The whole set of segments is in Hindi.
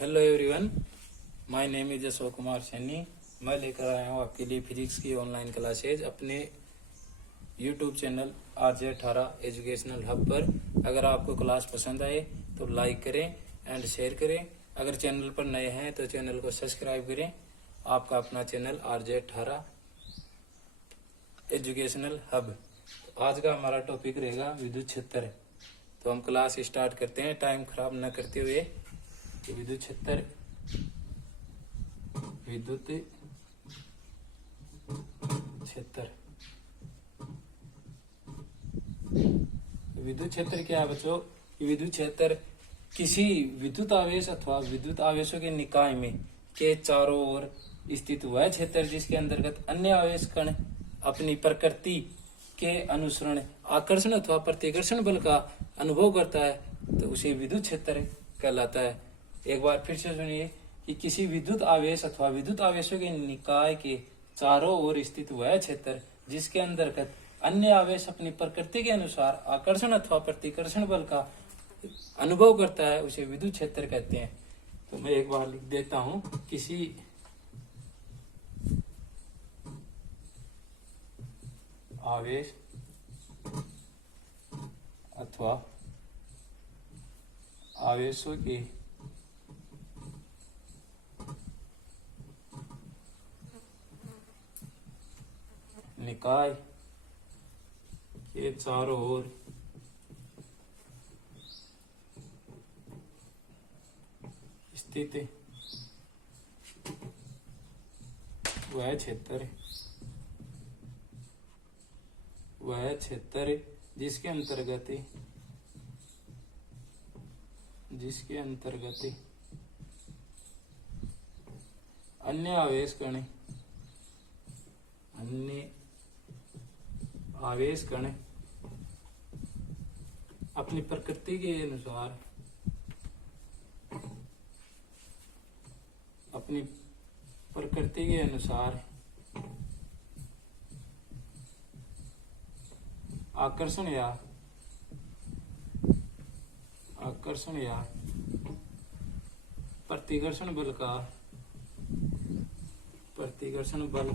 Hello everyone, my name is Ashok Kumar Saini. मैं लेकर आया हूँ आपके लिए फिजिक्स की ऑनलाइन क्लासेज अपने YouTube channel RJ18 educational hub पर। अगर आपको क्लास पसंद आए तो लाइक करें एंड शेयर करें। अगर चैनल पर नए हैं तो चैनल को सब्सक्राइब करें। आपका अपना चैनल RJ18 एजुकेशनल हब। आज का हमारा टॉपिक रहेगा विद्युत क्षेत्र। तो हम क्लास स्टार्ट करते हैं टाइम खराब न करते हुए। विद्युत क्षेत्र विद्युत क्षेत्र क्या है बच्चों? विद्युत क्षेत्र किसी विद्युत आवेश अथवा विद्युत आवेशों के निकाय में के चारों ओर स्थित वह क्षेत्र जिसके अंतर्गत अन्य आवेश कण अपनी प्रकृति के अनुसरण आकर्षण अथवा प्रतिकर्षण बल का अनुभव करता है, तो उसे विद्युत क्षेत्र कहलाता है। एक बार फिर से सुनिए कि किसी विद्युत आवेश अथवा विद्युत आवेशों के निकाय के चारों ओर स्थित वह क्षेत्र जिसके अंतर्गत अन्य आवेश अपनी प्रकृति के अनुसार आकर्षण अथवा प्रतिकर्षण बल का अनुभव करता है, उसे विद्युत क्षेत्र कहते हैं। तो मैं एक बार लिख देता हूं, किसी आवेश अथवा आवेशों के निकाय के चारों ओर स्थित वह क्षेत्र जिसके अंतर्गत अन्य आवेश कण अपनी प्रकृति के अनुसार आकर्षण या प्रतिकर्षण बल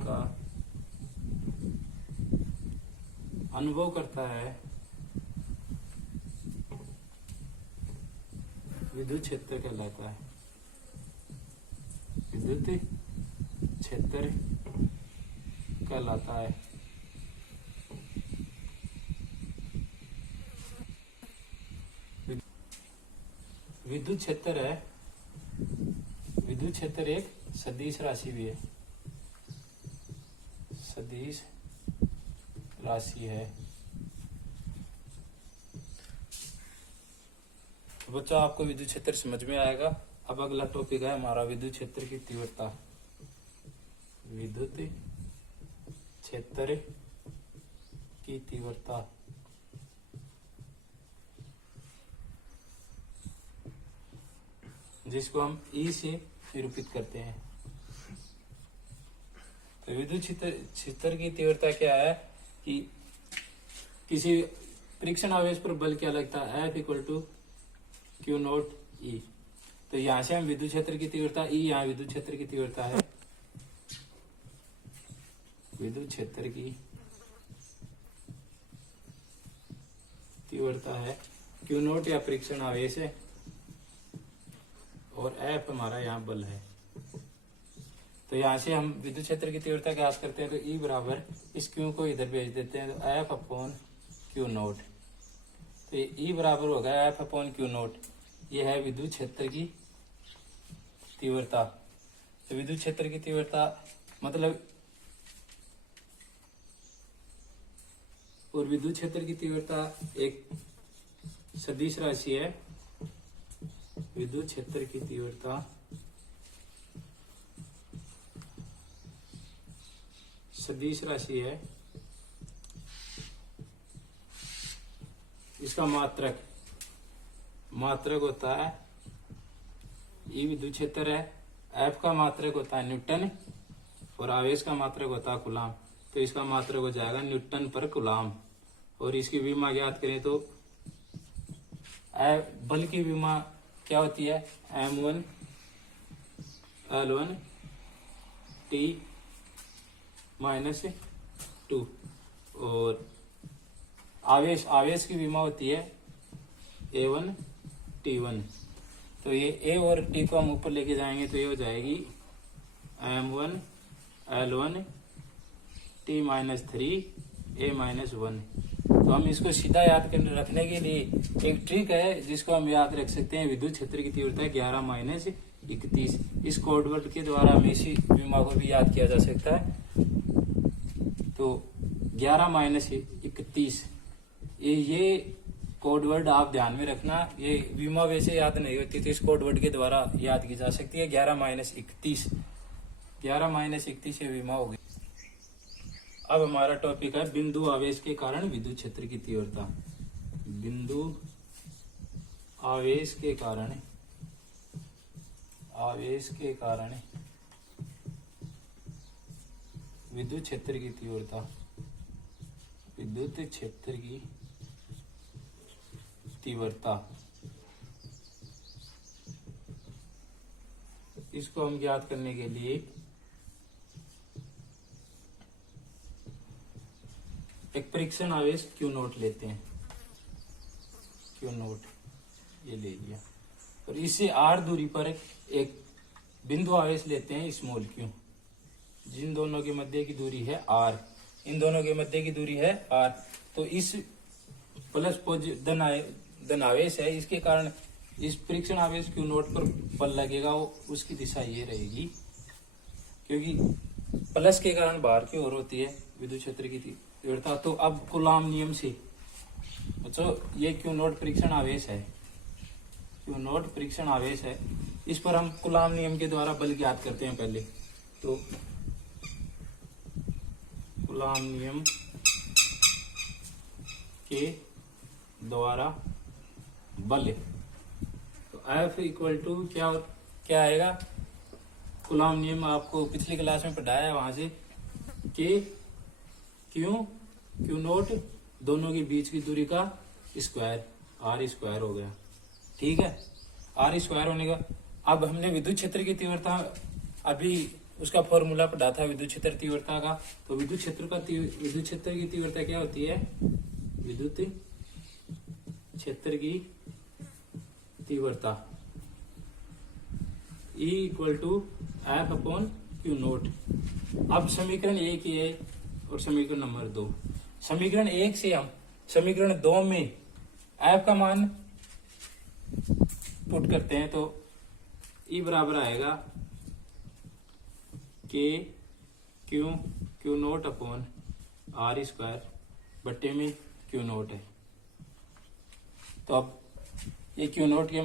का अनुभव करता है, विद्युत क्षेत्र कहलाता है। विद्युत क्षेत्र कहलाता है। विद्युत क्षेत्र एक सदिश राशि भी है। सदिश राशि है। तो बच्चों, आपको विद्युत क्षेत्र समझ में आएगा। अब अगला टॉपिक है हमारा विद्युत क्षेत्र की तीव्रता। विद्युत क्षेत्र की तीव्रता जिसको हम E से निरूपित करते हैं। तो विद्युत क्षेत्र की तीव्रता क्या है कि किसी परीक्षण आवेश पर बल क्या लगता है, F = Q0E। तो यहां से हम विद्युत क्षेत्र की तीव्रता E, यहाँ विद्युत क्षेत्र की तीव्रता है, विद्युत क्षेत्र की तीव्रता है Q0 या परीक्षण आवेश है, और F हमारा यहाँ बल है। तो यहाँ से हम विद्युत क्षेत्र की तीव्रता ज्ञात करते हैं। तो E बराबर इस Q को इधर भेज देते हैं, तो F/Q0। तो E बराबर होगा F/Q0। ये है विद्युत क्षेत्र की तीव्रता। तो विद्युत क्षेत्र की तीव्रता मतलब, और विद्युत क्षेत्र की तीव्रता एक सदिश राशि है। विद्युत क्षेत्र की तीव्रता सदिश राशि है। इसका मात्रक होता है, E विद्युत क्षेत्र है, F का मात्रक होता है न्यूटन, और आवेश का मात्रक होता है कूलाम। तो इसका मात्रक हो जाएगा न्यूटन पर कूलाम। और इसकी विमा ज्ञात करें तो बल की विमा क्या होती है, m1 L1 T -2। और आवेश की विमा होती है A1 T1। तो ये A और T को हम ऊपर लेके जाएंगे तो ये हो जाएगी M1 L1 T -3 A -1। तो हम इसको सीधा याद करने रखने के लिए एक ट्रिक है जिसको हम याद रख सकते हैं। विद्युत क्षेत्र की तीव्रता 11 - 31। इस कोडवर्ड के द्वारा हमें इसी विमा को भी याद किया जा सकता है। तो 11 - 31 ये कोडवर्ड आप ध्यान में रखना। ये विमा वैसे याद नहीं होती तो इस कोडवर्ड के द्वारा याद की जा सकती है। 11 - 31 ये विमा होगी। अब हमारा टॉपिक है बिंदु आवेश के कारण विद्युत क्षेत्र की तीव्रता। बिंदु आवेश के कारण विद्युत क्षेत्र की तीव्रता इसको हम ज्ञात करने के लिए एक परीक्षण आवेश Q0 लेते हैं। Q0 ये ले लिया और इससे r दूरी पर एक बिंदु आवेश लेते हैं स्मॉल q। जिन दोनों के मध्य की दूरी है r, इन दोनों के मध्य की दूरी है r। तो इस प्लस धन आवेश है, इसके कारण इस परीक्षण आवेश Q0 पर बल लगेगा, उसकी दिशा ये रहेगी क्योंकि प्लस के कारण बाहर की ओर होती है विद्युत क्षेत्र की तीव्रता। तो अब कूलॉम नियम से ये Q0 परीक्षण आवेश है, Q0 परीक्षण आवेश है। इस पर हम कूलॉम नियम के द्वारा बल ज्ञात करते हैं पहले। तो कूलॉम नियम के द्वारा बल, तो F इक्वल टू क्या आएगा। कूलॉम नियम आपको पिछली क्लास में पढ़ाया है, वहां से के Q0 दोनों के बीच की दूरी का स्क्वायर r² हो गया। ठीक है, r² होने का। अब हमने विद्युत क्षेत्र की तीव्रता अभी उसका फॉर्मूला पढ़ा था विद्युत क्षेत्र तीव्रता का। तो विद्युत क्षेत्र की तीव्रता क्या होती है। विद्युत क्षेत्र की तीव्रता E इक्वल टू F/Q0। अब समीकरण 1 है और समीकरण नंबर 2। समीकरण 1 से हम समीकरण 2 में F का मान पुट करते हैं तो E बराबर आएगा K Q0/r² बट्टे में Q0 है। तो अब ये Q0 के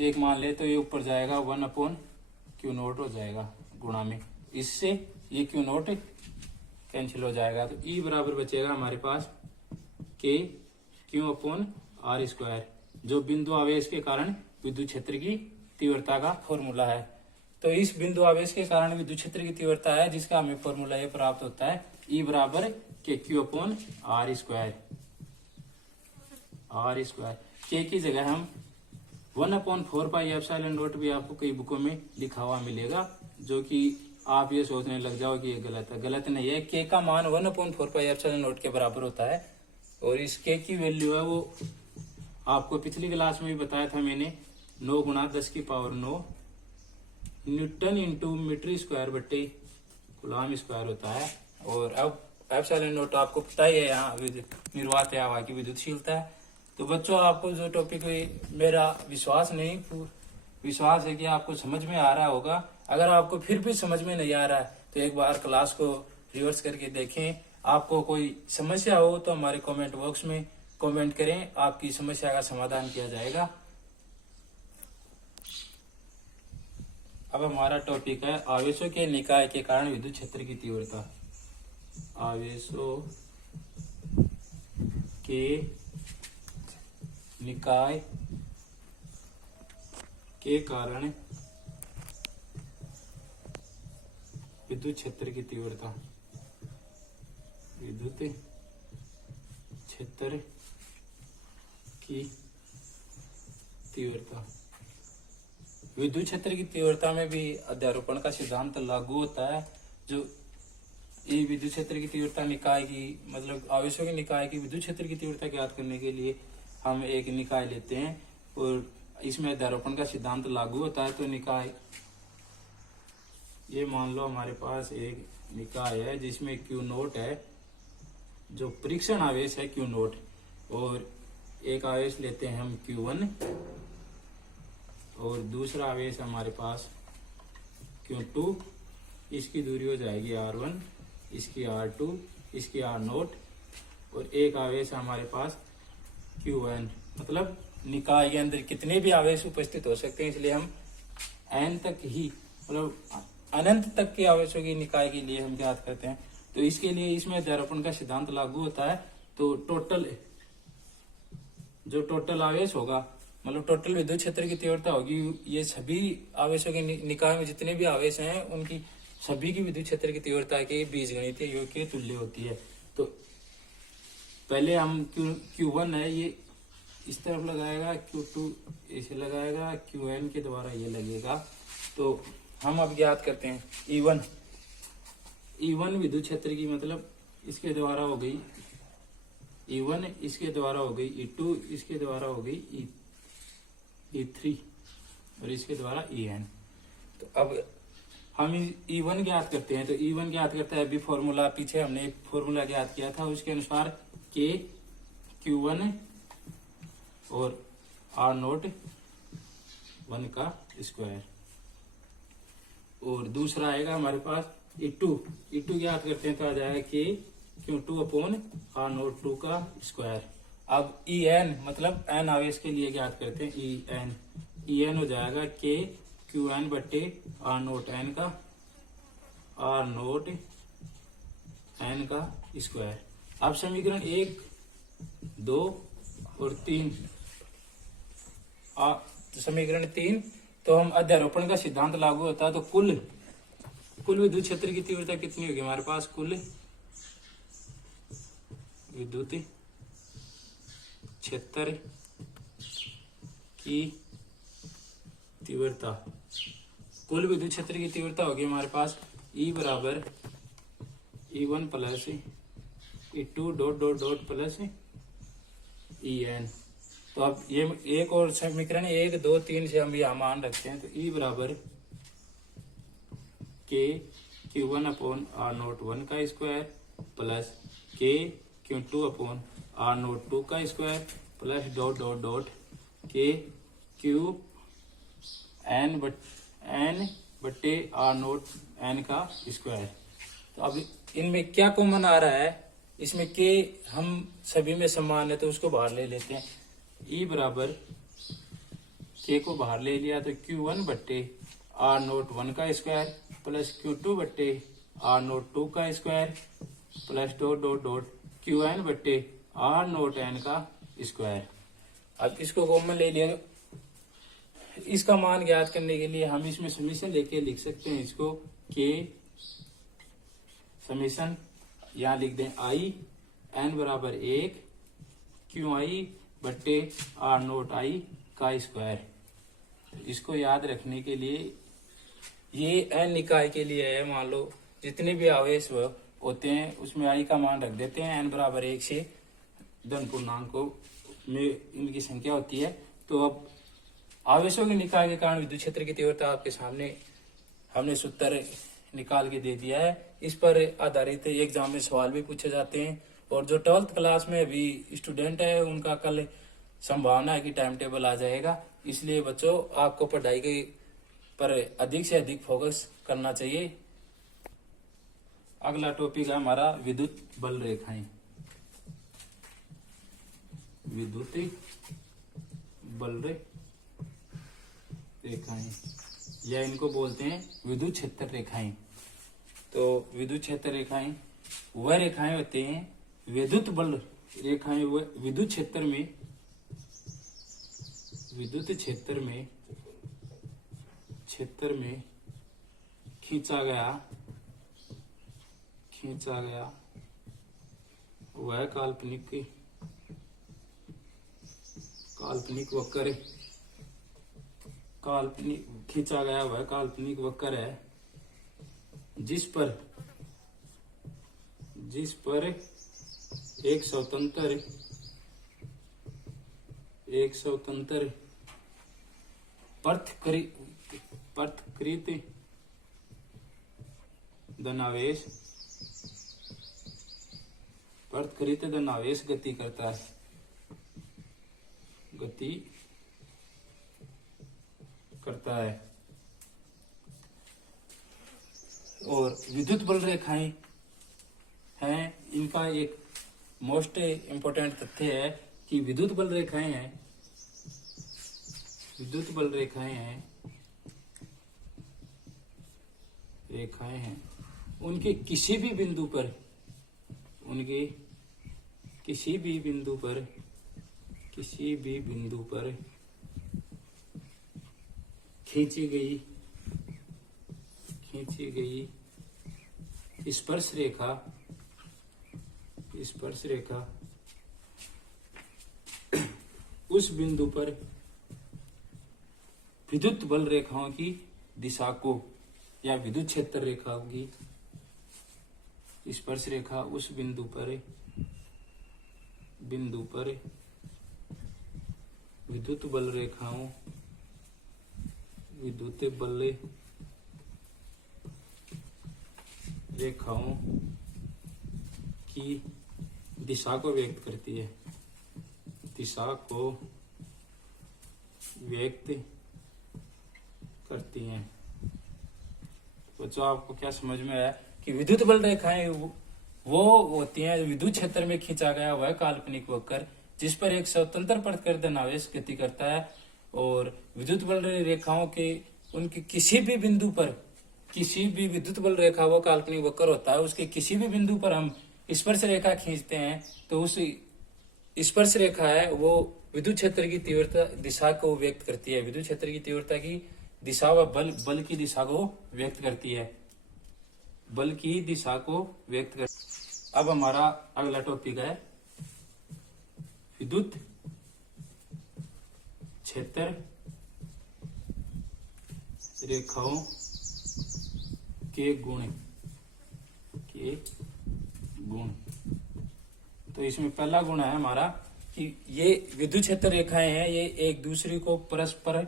एक मान ले तो ये ऊपर जाएगा 1/Q0 हो जाएगा गुणा में, इससे ये Q0 कैंसिल हो जाएगा। तो E बराबर बचेगा हमारे पास K Q/r², जो बिंदु आवेश के कारण विद्युत क्षेत्र की तीव्रता का फॉर्मूला है। तो इस बिंदु आवेश के कारण विद्युत क्षेत्र की तीव्रता है जिसका हमें फॉर्मूला ये प्राप्त होता है E बराबर KQ/r²। K की जगह हम 1/4πε0 भी आपको कई बुकों में लिखा हुआ मिलेगा, जो कि आप ये सोचने लग जाओ कि ये गलत है। गलत नहीं है, K का मान 1/4πε0 के बराबर होता है। और इस K की वैल्यू है वो आपको पिछली क्लास में भी बताया था मैंने, 9 × 10⁹ न्यूटन इंटू मीटर स्क्वायर बट्टे कूलॉम स्क्वायर होता है। और अब ε0 आपको पता ही है, यहाँ निर्वात है हवा की विद्युतशीलता है। तो बच्चों आपको जो टॉपिक मेरा विश्वास है कि आपको समझ में आ रहा होगा। अगर आपको फिर भी समझ में नहीं आ रहा है तो एक बार क्लास को रिवर्स करके देखें। आपको कोई समस्या हो तो हमारे कमेंट बॉक्स में कमेंट करें, आपकी समस्या का समाधान किया जाएगा। अब हमारा टॉपिक है आवेशों के निकाय के कारण विद्युत क्षेत्र की तीव्रता। आवेशों के निकाय के कारण विद्युत क्षेत्र की तीव्रता। विद्युत क्षेत्र की तीव्रता विद्युत क्षेत्र की तीव्रता में भी अध्यारोपण का सिद्धांत लागू होता है। जो ये विद्युत क्षेत्र की तीव्रता निकाय की मतलब आवेशों के निकाय की विद्युत क्षेत्र की तीव्रता ज्ञात करने के लिए हम एक निकाय लेते हैं और इसमें अध्यारोपण का सिद्धांत लागू होता है। तो निकाय, ये मान लो हमारे पास एक निकाय है जिसमें क्यू नोट है, जो परीक्षण आवेश है क्यू नोट, और एक आवेश लेते हैं हम Q1 और दूसरा आवेश हमारे पास Q2। इसकी दूरी हो जाएगी R1, इसकी R2, इसकी R0 और एक आवेश हमारे पास Qn। मतलब निकाय के अंदर कितने भी आवेश उपस्थित हो सकते हैं, इसलिए हम n तक ही मतलब अनंत तक के आवेशों की निकाय के लिए हम ज्ञात करते हैं। तो इसके लिए इसमें अध्यारोपण का सिद्धांत लागू होता है। तो जो टोटल आवेश होगा मतलब टोटल विद्युत क्षेत्र की तीव्रता होगी, ये सभी आवेशों के निकाय में जितने भी आवेश हैं उनकी सभी की विद्युत क्षेत्र की तीव्रता के बीजगणितीय योग के तुल्य होती है। तो पहले हम Q1 है ये इस तरफ लगाएगा, Q2 इसे लगाएगा, Qn के द्वारा ये लगेगा। तो हम अब ज्ञात करते हैं E1 विद्युत क्षेत्र की मतलब इसके द्वारा हो गई E1, इसके द्वारा हो गई E2, इसके द्वारा हो गई E3 और इसके द्वारा En। तो अब हम E1 ज्ञात करते हैं। तो E1 ज्ञात करता है, अभी फॉर्मूला पीछे हमने एक फॉर्मूला ज्ञात किया था, उसके अनुसार K Q1 और R0 1 का स्क्वायर। और दूसरा आएगा हमारे पास E2 ज्ञात करते हैं तो आ जाएगा K Q2 अपॉन R0 2 का स्क्वायर। अब En मतलब n आवेश के लिए ज्ञात करते हैं En हो जाएगा K Qn बट्टे R0 n का R0 n का स्क्वायर। अब समीकरण 1, 2 और 3 समीकरण 3, तो हम अध्यारोपण का सिद्धांत लागू होता है। तो कुल विद्युत क्षेत्र की तीव्रता कितनी होगी हमारे पास, कुल विद्युत क्षेत्र की तीव्रता, कुल विद्युत क्षेत्र की तीव्रता होगी हमारे पास E बराबर E1 plus E2 dot dot dot plus En। तो अब ये एक और समीकरण 1, 2, 3 से हम यहाँ मान रखते हैं। तो E बराबर K Q1 अपॉन R0 1 का square plus K Q2 upon R0 2 का square plus dot dot dot K Q n बट्टे R0 n का स्क्वायर। तो अब इनमें क्या कॉमन आ रहा है, इसमें K हम सभी में समान है तो उसको बाहर ले लेते हैं। E बराबर K को बाहर ले लिया तो Q1 बट्टे R0 1 का स्क्वायर प्लस Q2 बट्टे R0 2 का square plus dot dot dot Qn बट्टे R0 n का स्क्वायर। अब इसको कॉमन ले लिया, इसका मान ज्ञात करने के लिए हम इसमें समीशन लेके लिख सकते हैं इसको K समीशन यहाँ लिख दें I n बराबर 1 QI बट्टे R0 I का स्क्वायर। इसको याद रखने के लिए ये n निकाय के लिए है, मान लो जितने भी आवेश होते हैं उसमें I का मान रख देते हैं, n बराबर 1 से धन पूर्णांकों में इनकी संख्या होती है। तो अब आवेशों के निकाय के कारण विद्युत क्षेत्र की तीव्रता आपके सामने हमने सूत्र निकाल के दे दिया है। इस पर आधारित एग्जाम में सवाल भी पूछे जाते हैं और जो 12th क्लास में अभी स्टूडेंट है उनका कल संभावना है कि टाइम टेबल आ जाएगा। इसलिए बच्चों आपको पढ़ाई के पर अधिक से अधिक फोकस करना चाहिए। अगला टॉपिक है हमारा विद्युत बल रेखाएं। विद्युत बल रेखाएं या इनको बोलते हैं विद्युत क्षेत्र रेखाएं। तो विद्युत क्षेत्र रेखाएं वह रेखाएं होते हैं, विद्युत बल रेखाएं वह विद्युत क्षेत्र में खींचा गया वह काल्पनिक खींचा गया वह काल्पनिक वक्र है जिस पर एक स्वतंत्र पृथकृत धनावेश गति करता है और विद्युत बल रेखाएं हैं। इनका एक मोस्ट इम्पोर्टेंट तथ्य है कि विद्युत बल रेखाएं हैं उनके किसी भी बिंदु पर खींची गई स्पर्श रेखा उस बिंदु पर विद्युत बल रेखाओं की दिशा को या विद्युत क्षेत्र रेखाओं की स्पर्श रेखा उस बिंदु पर विद्युत बल रेखाओं की दिशा को व्यक्त करती हैं। बच्चों आपको क्या समझ में आया कि विद्युत बल रेखाएं वो होती हैं विद्युत क्षेत्र में खींचा गया वह काल्पनिक वक्र जिस पर एक स्वतंत्र पृथकृत धनावेश गति करता है और विद्युत बल रेखाओं के उनके किसी भी बिंदु पर किसी भी विद्युत बल रेखा वो काल्पनिक वक्र होता है उसके किसी भी बिंदु पर हम स्पर्श रेखा खींचते हैं तो उस स्पर्श रेखा है वो विद्युत क्षेत्र की तीव्रता दिशा को व्यक्त करती है। विद्युत क्षेत्र की तीव्रता की दिशा व बल की दिशा को व्यक्त करती है। अब हमारा अगला टॉपिक है विद्युत क्षेत्र रेखाओं के गुण। तो इसमें पहला गुण है हमारा कि ये विद्युत क्षेत्र रेखाएं हैं ये एक दूसरे को परस्पर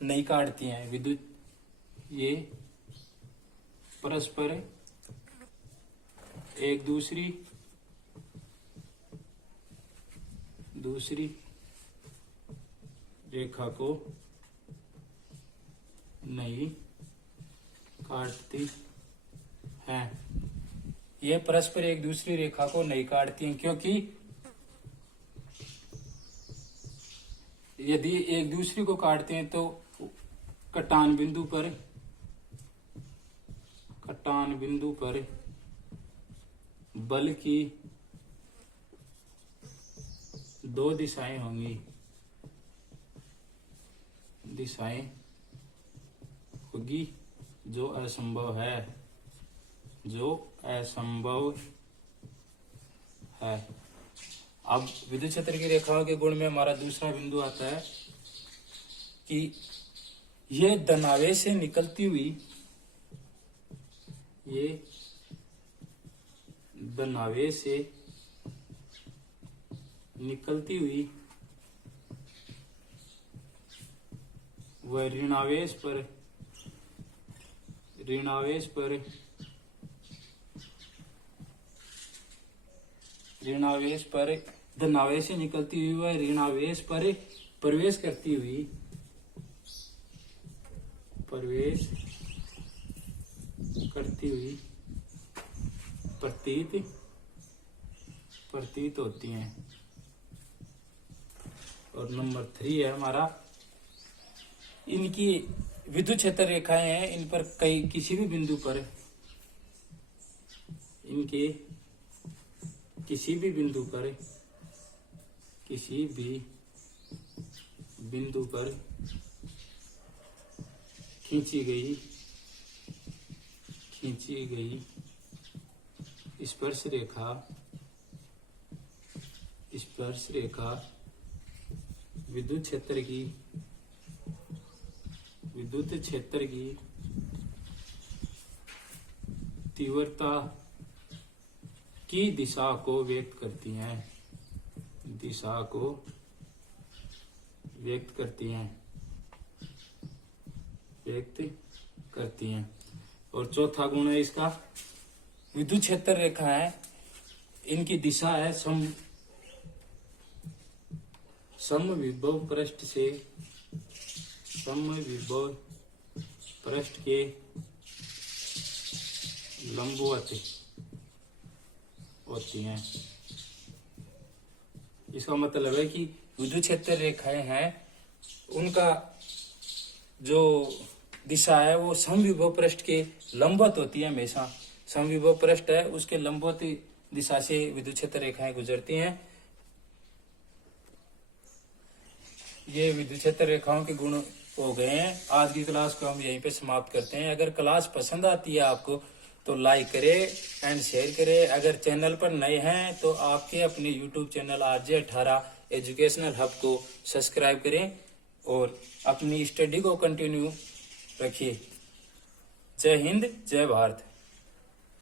नहीं काटती हैं। ये परस्पर एक दूसरी रेखा को नहीं काटती हैं। ये परस्पर एक दूसरी रेखा को नहीं काटती हैं क्योंकि यदि एक दूसरी को काटते हैं तो कटान बिंदु पर बल की दो दिशाएं होंगी जो असंभव है। अब विद्युत क्षेत्र की रेखाओं के गुण में हमारा दूसरा बिंदु आता है कि ये धनावेश से निकलती हुई वह ऋणावेश पर धनावेश से निकलती हुई वह ऋणावेश पर प्रवेश करती हुई प्रतीत होती हैं। और नंबर 3 है हमारा इनकी विद्युत क्षेत्र रेखाएं हैं इन पर किसी भी बिंदु पर खींची गई स्पर्श रेखा विद्युत क्षेत्र की विद्युत क्षेत्र की तीव्रता की दिशा को व्यक्त करती हैं, दिशा को व्यक्त करती हैं, व्यक्त करती हैं। और चौथा गुण है इसका, विद्युत क्षेत्र रेखा है, इनकी दिशा है समविभव पृष्ठ से, समविभव पृष्ठ के लंबवत होती हैं। इसका मतलब है कि विद्युत क्षेत्र रेखाएं हैं, उनका जो दिशा है वो समविभव पृष्ठ के लंबवत होती है। हमेशा समविभव पृष्ठ है उसके लंबवत दिशा से विद्युत क्षेत्र रेखाएं गुजरती हैं। ये विद्युत क्षेत्र रेखाओं के गुण हो गए हैं। आज की क्लास को हम यहीं पे समाप्त करते हैं। अगर क्लास पसंद आती है आपको तो लाइक करें एंड शेयर करें। अगर चैनल पर नए हैं तो आपके अपने YouTube channel RJ18 educational hub को सब्सक्राइब करें और अपनी स्टडी को कंटिन्यू रखिए। जय हिंद, जय भारत।